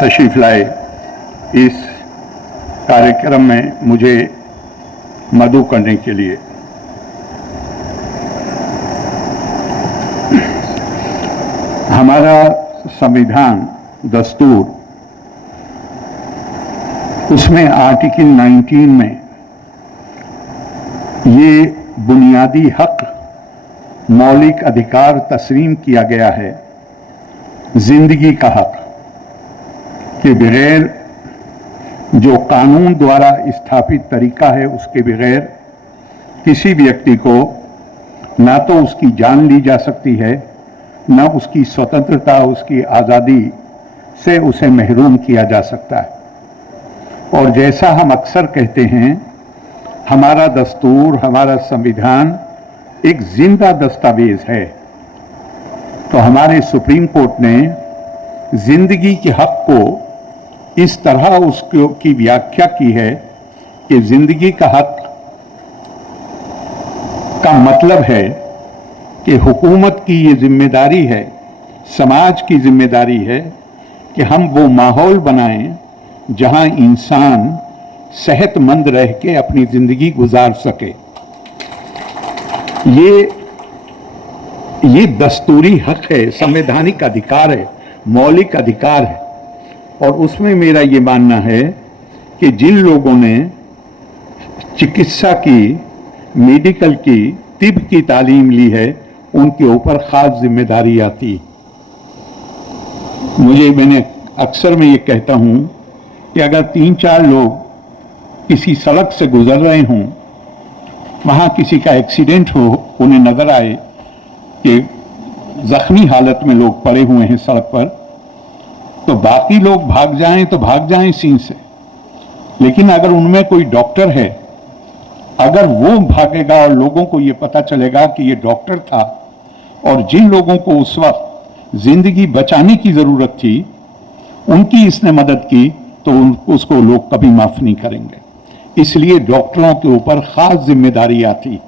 तशरीफ लाए इस कार्यक्रम में मुझे मदऊ करने के लिए। हमारा संविधान दस्तूर, उसमें आर्टिकल 19 में ये बुनियादी हक, मौलिक अधिकार तस्लीम किया गया है, जिंदगी का हक, के बगैर जो कानून द्वारा स्थापित तरीका है उसके बगैर किसी व्यक्ति को ना तो उसकी जान ली जा सकती है, ना उसकी स्वतंत्रता, उसकी आज़ादी से उसे महरूम किया जा सकता है। और जैसा हम अक्सर कहते हैं, हमारा दस्तूर, हमारा संविधान एक जिंदा दस्तावेज है। तो हमारे सुप्रीम कोर्ट ने जिंदगी के हक को इस तरह उसकी व्याख्या की है कि जिंदगी का हक का मतलब है कि हुकूमत की ये जिम्मेदारी है, समाज की जिम्मेदारी है कि हम वो माहौल बनाएं जहां इंसान सेहतमंद रह के अपनी जिंदगी गुजार सके। ये दस्तूरी हक है, संवैधानिक अधिकार है, मौलिक अधिकार है। और उसमें मेरा ये मानना है कि जिन लोगों ने चिकित्सा की, मेडिकल की, तिब की तालीम ली है, उनके ऊपर खास जिम्मेदारी आती। मैंने अक्सर मैं ये कहता हूं कि अगर 3-4 लोग किसी सड़क से गुजर रहे हों, वहां किसी का एक्सीडेंट हो, उन्हें नजर आए कि जख्मी हालत में लोग पड़े हुए हैं सड़क पर, तो बाकी लोग भाग जाएं तो भाग जाएं सीन से। लेकिन अगर उनमें कोई डॉक्टर है, अगर वो भागेगा और लोगों को ये पता चलेगा कि ये डॉक्टर था और जिन लोगों को उस वक्त जिंदगी बचाने की जरूरत थी उनकी इसने मदद की, तो उसको लोग कभी माफ नहीं करेंगे। इसलिए डॉक्टरों के ऊपर खास जिम्मेदारी आती।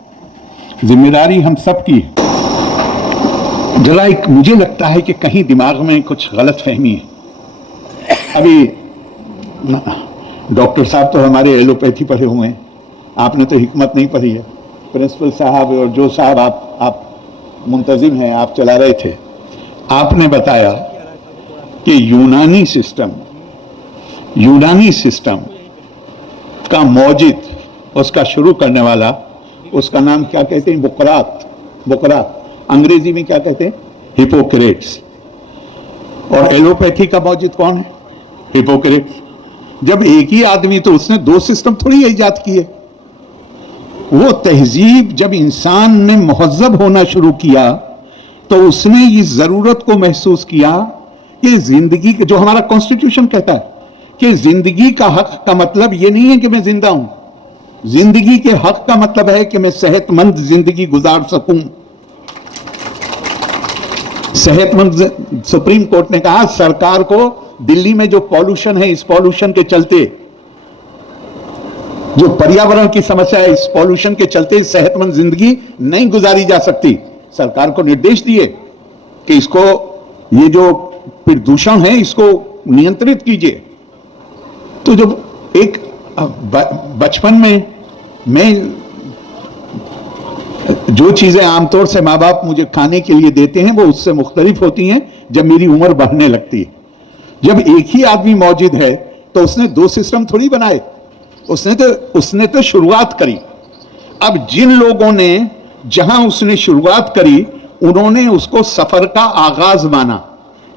जिम्मेदारी हम सबकी है। जरा एक मुझे लगता है कि कहीं दिमाग में कुछ गलत फहमी है। अभी डॉक्टर साहब तो हमारे एलोपैथी पढ़े हुए हैं, आपने तो हिकमत नहीं पढ़ी है। प्रिंसिपल साहब और जो साहब आप मुंतजिम हैं, आप चला रहे थे, आपने बताया कि यूनानी सिस्टम का मौजिद, उसका शुरू करने वाला, उसका नाम क्या कहते हैं? बुकरात। अंग्रेजी में क्या कहते हैं? हिपोक्रेट्स। और एलोपैथी का मौजिद कौन है? हिपोक्रेट्स। जब एक ही आदमी, तो उसने 2 सिस्टम थोड़ी इजाद किए। वो तहजीब जब इंसान ने मुहज्जब होना शुरू किया, तो उसने इस जरूरत को महसूस किया कि जिंदगी के, जो हमारा कॉन्स्टिट्यूशन कहता है कि जिंदगी का हक का मतलब ये नहीं है कि मैं जिंदा हूं, जिंदगी के हक का मतलब है कि मैं सेहतमंद जिंदगी गुजार सकूं। सेहतमंद, सुप्रीम कोर्ट ने कहा सरकार को दिल्ली में जो पॉल्यूशन है, इस पॉल्यूशन के चलते, जो पर्यावरण की समस्या है, इस पॉल्यूशन के चलते सेहतमंद जिंदगी नहीं गुजारी जा सकती। सरकार को निर्देश दिए कि इसको, ये जो प्रदूषण है, इसको नियंत्रित कीजिए। तो जब एक बचपन में मैं, जो चीजें आमतौर से माँ बाप मुझे खाने के लिए देते हैं वो उससे मुख्तलिफ होती हैं जब मेरी उम्र बढ़ने लगती है। जब एक ही आदमी मौजूद है तो उसने 2 सिस्टम थोड़ी बनाए, उसने तो शुरुआत करी। अब जिन लोगों ने, जहां उसने शुरुआत करी, उन्होंने उसको सफर का आगाज माना।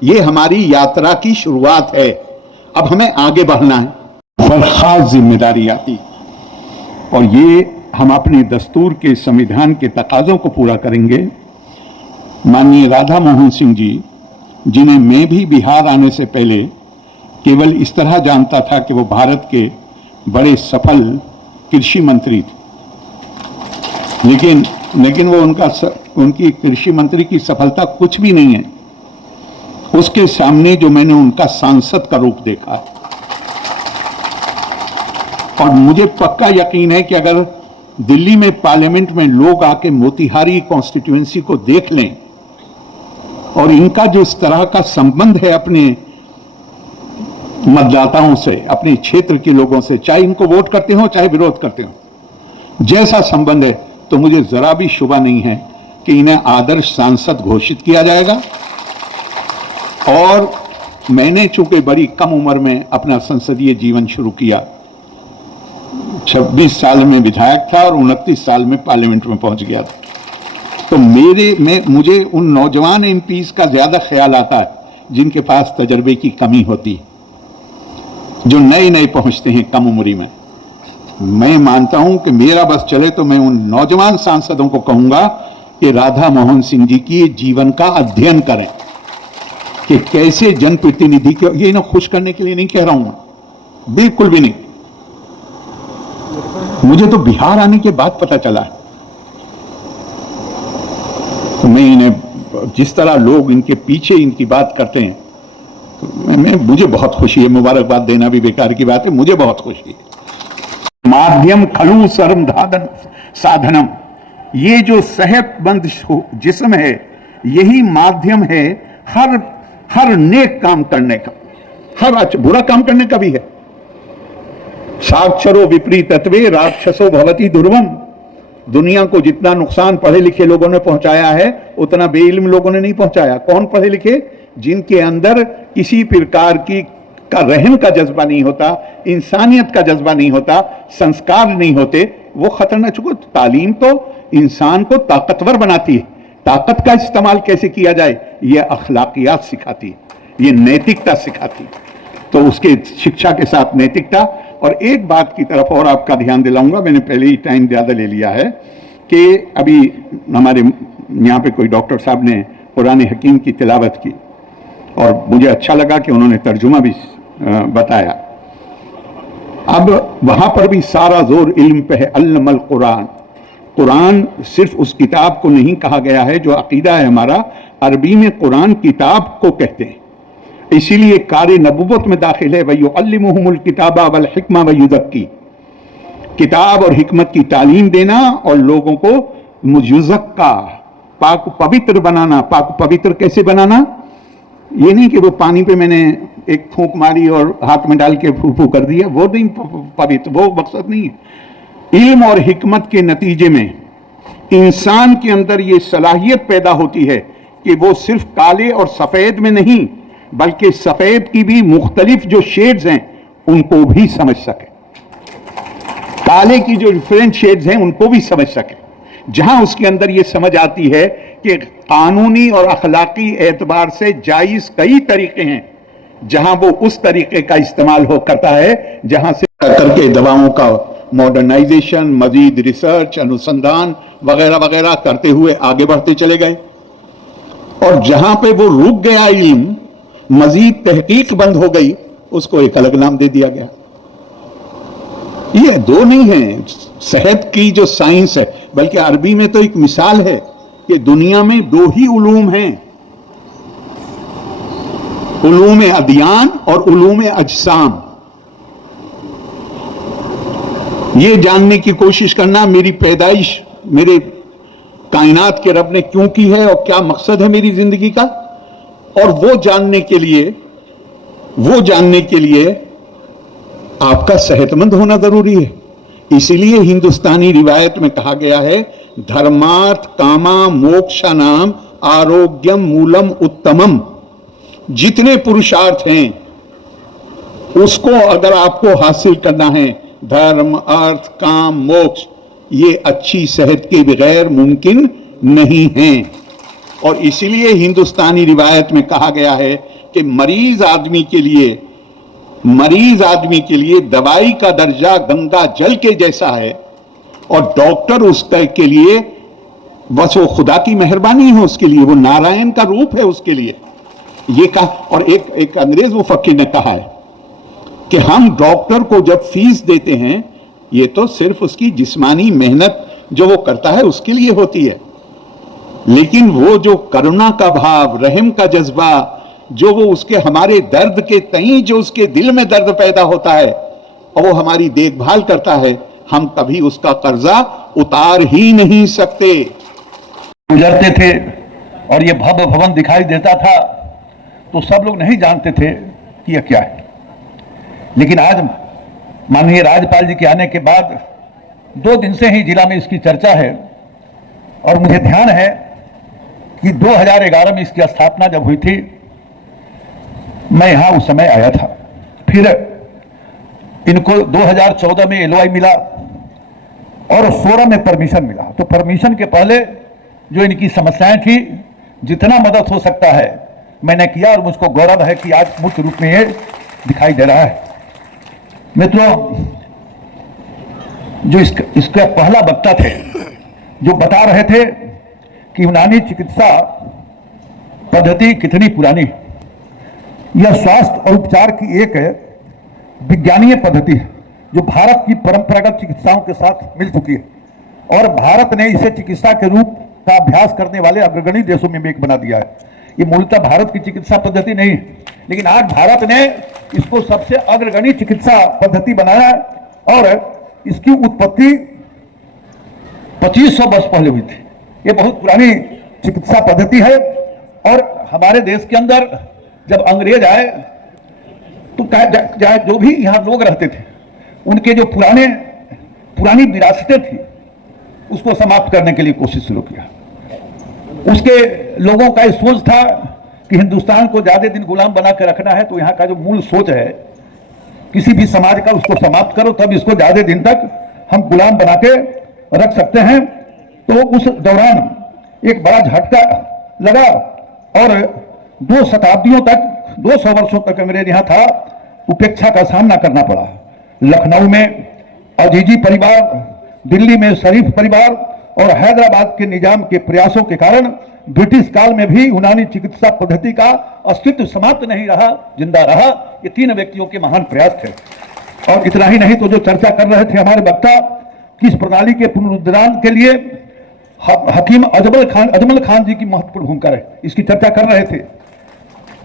ये हमारी यात्रा की शुरुआत है, अब हमें आगे बढ़ना है। पर खास जिम्मेदारी आती, और ये हम अपने दस्तूर के, संविधान के तकाजों को पूरा करेंगे। माननीय राधा मोहन सिंह जी, जिन्हें मैं भी बिहार आने से पहले केवल इस तरह जानता था कि वो भारत के बड़े सफल कृषि मंत्री थे, लेकिन वो उनकी कृषि मंत्री की सफलता कुछ भी नहीं है उसके सामने जो मैंने उनका सांसद का रूप देखा। और मुझे पक्का यकीन है कि अगर दिल्ली में पार्लियामेंट में लोग आके मोतिहारी कॉन्स्टिट्यूएंसी को देख लें और इनका जो इस तरह का संबंध है अपने मतदाताओं से, अपने क्षेत्र के लोगों से, चाहे इनको वोट करते हो चाहे विरोध करते हो, जैसा संबंध है, तो मुझे जरा भी शुबा नहीं है कि इन्हें आदर्श सांसद घोषित किया जाएगा। और मैंने चूंकि बड़ी कम उम्र में अपना संसदीय जीवन शुरू किया, 26 साल में विधायक था और 29 साल में पार्लियामेंट में पहुंच गया था, तो मुझे उन नौजवान एमपीज का ज्यादा ख्याल आता है जिनके पास तजर्बे की कमी होती है, जो नए नए पहुंचते हैं कम उम्री में। मैं मानता हूं कि मेरा बस चले तो मैं उन नौजवान सांसदों को कहूंगा कि राधा मोहन सिंह जी की जीवन का अध्ययन करें कि कैसे जनप्रतिनिधि के, ये ना खुश करने के लिए नहीं कह रहा हूं मैं, बिल्कुल भी नहीं। मुझे तो बिहार आने के बाद पता चला है, तो मैं इन्हें जिस तरह लोग इनके पीछे इनकी बात करते हैं, मुझे बहुत खुशी है। मुबारकबाद देना भी बेकार की बात है, मुझे बहुत खुशी है। माध्यम खलु सर्म धादन साधनम, ये जो सेहतमंद जिस्म है यही माध्यम है हर नेक काम करने का, हर बुरा काम करने का भी है। साक्षरो विपरीतत्वे राक्षसो भवति दुर्वम, दुनिया को जितना नुकसान पढ़े लिखे लोगों ने पहुंचाया है उतना बेइल्म लोगों ने नहीं पहुंचाया। कौन पढ़े लिखे? जिनके अंदर किसी प्रकार की का रहम का जज्बा नहीं होता, इंसानियत का जज्बा नहीं होता, संस्कार नहीं होते, वो खतरनाक। चुको तालीम तो इंसान को ताकतवर बनाती है, ताकत का इस्तेमाल कैसे किया जाए ये अखलाकियात सिखाती है, ये नैतिकता सिखाती है। तो उसके शिक्षा के साथ नैतिकता। और एक बात की तरफ और आपका ध्यान दिलाऊंगा, मैंने पहले ही टाइम ज़्यादा ले लिया है, कि अभी हमारे यहाँ पे कोई डॉक्टर साहब ने कुरान हकीम की तिलावत की और मुझे अच्छा लगा कि उन्होंने तर्जुमा भी बताया। अब वहाँ पर भी सारा जोर इल्म पे है। अल्लमल कुरान, कुरान सिर्फ उस किताब को नहीं कहा गया है जो अकीदा है हमारा, अरबी में कुरान किताब को कहते हैं, इसीलिए कारी नबुव्वत में दाखिल है। वयुअल्लिमुहुमुल किताबा वल हिक्मा वयुज़क्की, किताब और हिकमत की तालीम देना और लोगों को मुजुज़क्का, पाक पवित्र बनाना। पाक पवित्र कैसे बनाना? ये नहीं कि वो पानी पे मैंने एक फूंक मारी और हाथ में डाल के फू फू कर दिया, वो नहीं पवित्र, वो मकसद नहीं है। इल्म और हिकमत के नतीजे में इंसान के अंदर ये सलाहियत पैदा होती है कि वो सिर्फ काले और सफ़ेद में नहीं बल्कि सफ़ेद की भी मुख्तलिफ जो शेड्स हैं उनको भी समझ सके, काले की जो डिफरेंट शेड्स हैं उनको भी समझ सके। जहां उसके अंदर ये समझ आती है कि कानूनी और अखलाकी एतबार से जायज़ कई तरीके हैं, जहां वो उस तरीके का इस्तेमाल हो करता है जहां से करके दवाओं का मॉडर्नाइजेशन, मजीद रिसर्च, अनुसंधान वगैरह वगैरह करते हुए आगे बढ़ते चले गए। और जहां पे वो रुक गया इल्म, मजीद तहकीक बंद हो गई, उसको एक अलग नाम दे दिया गया। ये दो नहीं है सेहत की जो साइंस है, बल्कि अरबी में तो एक मिसाल है कि दुनिया में दो ही उलूम हैं, उलूम अदियान और उलूम अजसाम। ये जानने की कोशिश करना मेरी पैदाइश, मेरे कायनात के रब ने क्यों की है और क्या मकसद है मेरी जिंदगी का, और वो जानने के लिए आपका सेहतमंद होना जरूरी है। इसीलिए हिंदुस्तानी रिवायत में कहा गया है, धर्मार्थ कामा मोक्षानाम आरोग्यम मूलम उत्तमम। जितने पुरुषार्थ हैं उसको अगर आपको हासिल करना है, धर्म अर्थ काम मोक्ष, ये अच्छी सेहत के बगैर मुमकिन नहीं है। और इसीलिए हिंदुस्तानी रिवायत में कहा गया है कि मरीज आदमी के लिए दवाई का दर्जा गंगा जल के जैसा है, और डॉक्टर उसके लिए बस वो खुदा की मेहरबानी है, उसके लिए वो नारायण का रूप है उसके लिए, ये कहा। और एक अंग्रेज वो फकीर ने कहा है कि हम डॉक्टर को जब फीस देते हैं, ये तो सिर्फ उसकी जिस्मानी मेहनत जो वो करता है उसके लिए होती है, लेकिन वो जो करुणा का भाव, रहम का जज्बा, जो वो उसके हमारे दर्द के तई जो उसके दिल में दर्द पैदा होता है और वो हमारी देखभाल करता है, हम कभी उसका कर्जा उतार ही नहीं सकते। गुजरते थे और ये भव्य भवन दिखाई देता था तो सब लोग नहीं जानते थे कि यह क्या है। लेकिन आज माननीय राज्यपाल जी के आने के बाद 2 दिन से ही जिला में इसकी चर्चा है और मुझे ध्यान है कि 2011 में इसकी स्थापना जब हुई थी, मैं यहां उस समय आया था। फिर इनको 2014 में एलओआई मिला और 16 में परमिशन मिला। तो परमिशन के पहले जो इनकी समस्याएं थी, जितना मदद हो सकता है मैंने किया और मुझको गौरव है कि आज मुक्त रूप में ये दिखाई दे रहा है। मित्रों, जो इसका पहला वक्ता थे जो बता रहे थे कि यूनानी चिकित्सा पद्धति कितनी पुरानी, यह स्वास्थ्य और उपचार की एक विज्ञानीय पद्धति है जो भारत की परंपरागत चिकित्साओं के साथ मिल चुकी है और भारत ने इसे चिकित्सा के रूप का अभ्यास करने वाले अग्रणी देशों में एक बना दिया है। ये मूलतः भारत की चिकित्सा पद्धति नहीं है, लेकिन आज भारत ने इसको सबसे अग्रणी चिकित्सा पद्धति बनाया और इसकी उत्पत्ति 2500 वर्ष पहले हुई थी। ये बहुत पुरानी चिकित्सा पद्धति है और हमारे देश के अंदर जब अंग्रेज आए तो जो भी यहाँ लोग रहते थे उनके जो पुरानी विरासतें थी उसको समाप्त करने के लिए कोशिश शुरू किया। उसके लोगों का सोच था कि हिंदुस्तान को ज्यादा दिन गुलाम बना के रखना है, तो यहाँ का जो मूल सोच है किसी भी समाज का उसको समाप्त करो, तब इसको ज्यादा दिन तक हम गुलाम बना के रख सकते हैं। तो उस दौरान एक बड़ा झटका लगा और 2 शताब्दियों तक 200 वर्षों तक अंग्रेज यहाँ था, उपेक्षा का सामना करना पड़ा। लखनऊ में अजीजी परिवार, दिल्ली में शरीफ परिवार और हैदराबाद के निजाम के प्रयासों के कारण ब्रिटिश काल में भी यूनानी चिकित्सा पद्धति का अस्तित्व समाप्त नहीं रहा, जिंदा रहा। ये 3 व्यक्तियों के महान प्रयास थे। और इतना ही नहीं, तो जो चर्चा कर रहे थे हमारे वक्ता कि इस प्रणाली के पुनरुद्धार के लिए हकीम अजमल खान जी की महत्वपूर्ण भूमिका है, इसकी चर्चा कर रहे थे।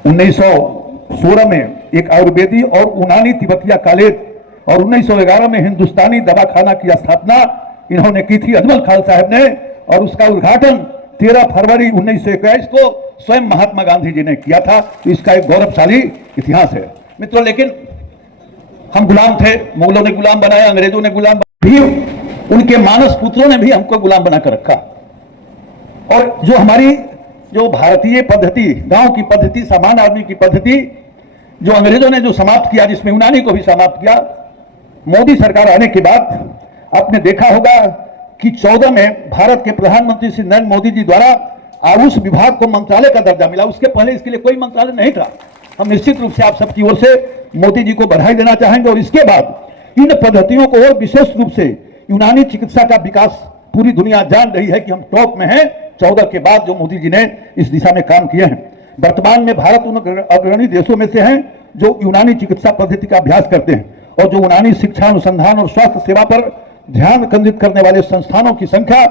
1916 में एक आयुर्वेदी और यूनानी तिब्बतिया कॉलेज और 1911 में हिंदुस्तानी दवाखाना की स्थापना इन्होंने की थी अजमल खान साहब ने, और उसका उद्घाटन 13 फरवरी 1921 को स्वयं महात्मा गांधी जी ने किया था। तो इसका एक गौरवशाली इतिहास है मित्रों। लेकिन हम गुलाम थे, मुगलों ने गुलाम बनाया, अंग्रेजों ने गुलाम भी, उनके मानस पुत्रों ने भी हमको गुलाम बनाकर रखा। और जो हमारी जो भारतीय पद्धति, गांव की पद्धति, सामान्य आदमी की पद्धति जो अंग्रेजों ने जो समाप्त किया, जिसमें यूनानी को भी समाप्त किया, मोदी सरकार आने के बाद आपने देखा होगा कि 14 में भारत के प्रधानमंत्री श्री नरेंद्र मोदी जी द्वारा आयुष विभाग को मंत्रालय का दर्जा मिला। उसके पहले इसके लिए कोई मंत्रालय नहीं था। हम निश्चित रूप से आप सबकी ओर से मोदी जी को बधाई देना चाहेंगे। और इसके बाद इन पद्धतियों को और विशेष रूप से यूनानी चिकित्सा का विकास पूरी दुनिया जान रही है कि हम टॉप में हैं। 14 के बाद जो मोदी जी ने इस दिशा में काम किए हैं, वर्तमान में भारत उन अग्रणी देशों में से हैं जो यूनानी चिकित्सा पद्धति का अभ्यास करते हैं और जो यूनानी शिक्षा, अनुसंधान और स्वास्थ्य सेवा पर ध्यान केंद्रित करने वाले संस्थानों की संख्या,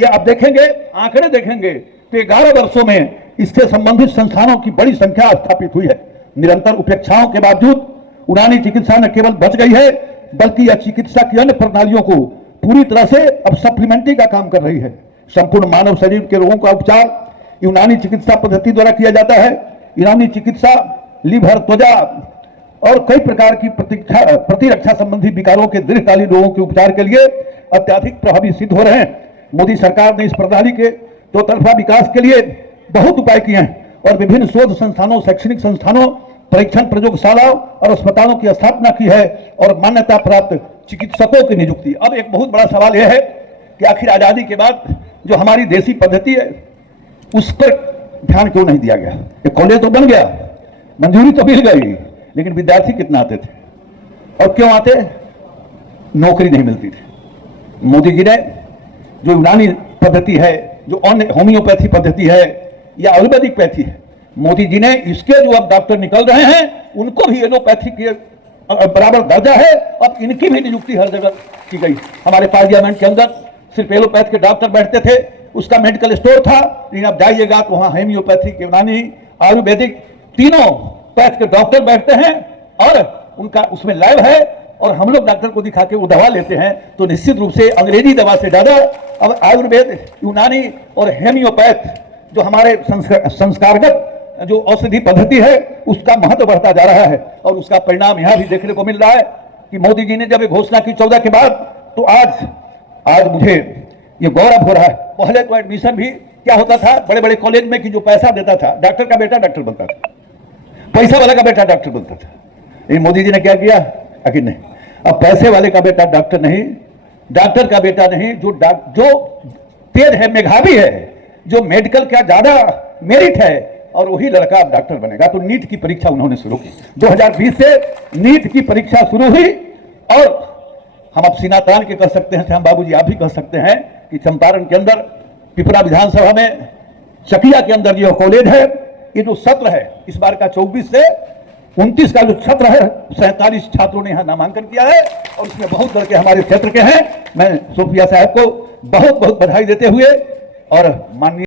ये आप देखेंगे, आंकड़े देखेंगे तो 11 वर्षों में इससे संबंधित संस्थानों की बड़ी संख्या स्थापित हुई है। निरंतर उपेक्षाओं के बावजूद यूनानी चिकित्सा न केवल बच गई है, बल्कि यह चिकित्सा की अन्य प्रणालियों को पूरी तरह से अब सप्लीमेंट्री का काम कर रही है। संपूर्ण मानव शरीर के रोगों का उपचार यूनानी चिकित्सा पद्धति द्वारा किया जाता है। यूनानी चिकित्सा लीवर, त्वचा और कई प्रकार की प्रतिरक्षा संबंधी विकारों के दीर्घकालीन रोगों के उपचार के लिए अत्यधिक प्रभावी सिद्ध हो रहे हैं। मोदी सरकार ने इस प्रणाली के 2 तरफा विकास के लिए बहुत उपाय किए हैं और विभिन्न शोध संस्थानों, शैक्षणिक संस्थानों, परीक्षण प्रयोगशालाओं और अस्पतालों की स्थापना की है और मान्यता प्राप्त चिकित्सकों की नियुक्ति। अब एक बहुत बड़ा सवाल यह है कि आखिर आजादी के बाद जो हमारी देसी पद्धति है उस पर ध्यान क्यों नहीं दिया गया। एक कॉलेज तो बन गया, मंजूरी तो मिल गई, लेकिन विद्यार्थी कितना आते थे और क्यों आते? नौकरी नहीं मिलती थी। मोदी जी ने जो यूनानी पद्धति है, जो अन्य होम्योपैथी पद्धति है या आयुर्वेदिक पैथी है, मोदी जी ने इसके जो अब डॉक्टर निकल रहे हैं उनको भी एलोपैथी के बराबर दर्जा है। अब इनकी भी नियुक्ति हर जगह की गई। हमारे पार्लियामेंट के अंदर सिर्फ एलोपैथ के डॉक्टर बैठते थे, उसका मेडिकल स्टोर था, लेकिन अब जाइएगा तो वहाँ होम्योपैथिक, यूनानी, आयुर्वेदिक तीनों पैथ के डॉक्टर बैठते हैं और उनका उसमें लैब है और हम लोग डॉक्टर को दिखा के वो दवा लेते हैं। तो निश्चित रूप से अंग्रेजी दवा से ज्यादा अब आयुर्वेद, यूनानी और होम्योपैथ जो हमारे संस्कारगत जो औषधि पद्धति है उसका महत्व बढ़ता जा रहा है और उसका परिणाम यहां भी देखने को मिल रहा है कि मोदी जी ने जब ये घोषणा की 14 के बाद, तो आज मुझे ये गौरव हो रहा है। पहले तो एडमिशन भी क्या होता था, बड़े बड़े कॉलेज में कि जो पैसा देता था, डॉक्टर का बेटा डॉक्टर बनता था, पैसा वाले का बेटा डॉक्टर बनता था। ये मोदी जी ने क्या किया, आखिर नहीं, अब पैसे वाले का बेटा डॉक्टर नहीं, डॉक्टर का बेटा नहीं, जो तेज है, मेधावी है, जो मेडिकल का ज्यादा मेरिट है, और वही लड़का अब डॉक्टर बनेगा। तो नीट की परीक्षा उन्होंने शुरू की। 2020 से नीट की परीक्षा शुरू हुई और हम अब सीना तान के कह सकते हैं, श्याम बाबू जी आप भी कह सकते हैं कि चंपारण के अंदर, पिपरा विधानसभा में, चकिया के अंदर जो कॉलेज है, ये जो सत्र है इस बार का 24 से 29 का जो सत्र है, 47 छात्रों ने यहाँ नामांकन किया है और उसमें बहुत लड़के हमारे क्षेत्र के हैं। मैं सोफिया साहब को बहुत बहुत बधाई देते हुए और माननीय